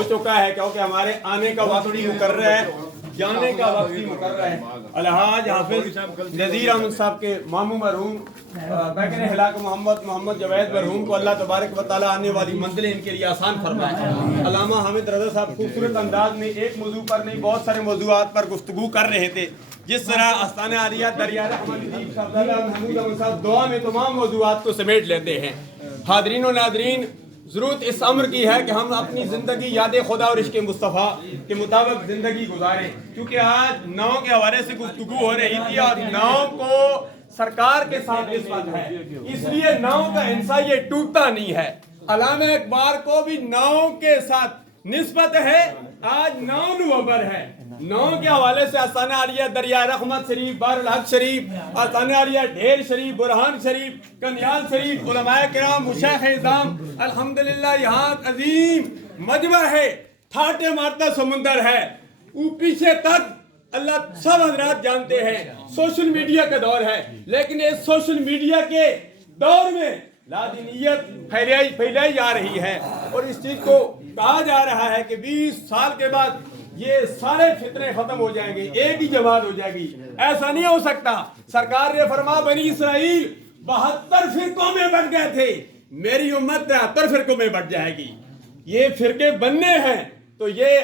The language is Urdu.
ہو چکا ہے کیونکہ ہمارے آنے کا وقت بھی مقرر ہے، جانے کا وقت بھی مقرر ہے۔ الحاج حافظ نذیر احمد صاحب کے ماموں مرحوم بیکر ہلاک محمد جاوید مرحوم کو اللہ تبارک و تعالیٰ آنے والی منزلیں ان کے لیے آسان فرمائے۔ علامہ حامد رضا صاحب خوبصورت انداز میں ایک موضوع پر نہیں بہت سارے موضوعات پر گفتگو کر رہے تھے، جس طرح آستانہ عالیہ دریا رحمت محمود احمد صاحب دعا میں تمام موضوعات کو سمیٹ لیتے ہیں۔ حاضرین و ناظرین، ضرورت اس امر کی ہے کہ ہم اپنی زندگی یاد خدا اور عشق مصطفیٰ کے مطابق زندگی گزاریں، کیونکہ آج ناؤں کے حوالے سے گفتگو ہو رہی تھی اور ناؤں کو سرکار کے ساتھ نسبت ہے، اس لیے ناؤں کا انسا یہ ٹوٹتا نہیں ہے۔ علامہ اقبال کو بھی ناؤں کے ساتھ نسبت ہے، آج 9 نومبر ہے۔ 9 کے حوالے سے آستانہ عالیہ دریا رحمت شریف، بار الحق شریف، آستانہ عالیہ ڈھیر شریف، برہان شریف، کنیال شریف، علماء کرام، مشایخ اعظام، الحمدللہ یہاں عظیم مجمع ہے، ٹھاٹے مارتا سمندر ہے، پیچھے تک اللہ سب حضرات جانتے ہیں سوشل میڈیا کا دور ہے، لیکن اس سوشل میڈیا کے دور میں لادینیت پھیلائی جا رہی ہے اور اس چیز کو کہا جا رہا ہے کہ 20 سال کے بعد یہ سارے فتنے ختم ہو جائیں گے، ایک ہی جماعت ہو جائے گی۔ ایسا نہیں ہو سکتا۔ سرکار نے فرمایا بنی اسرائیل 72 فرقوں میں بٹ گئے تھے، میری امت 73 فرقوں میں بٹ جائے گی۔ یہ فرقے بننے ہیں تو یہ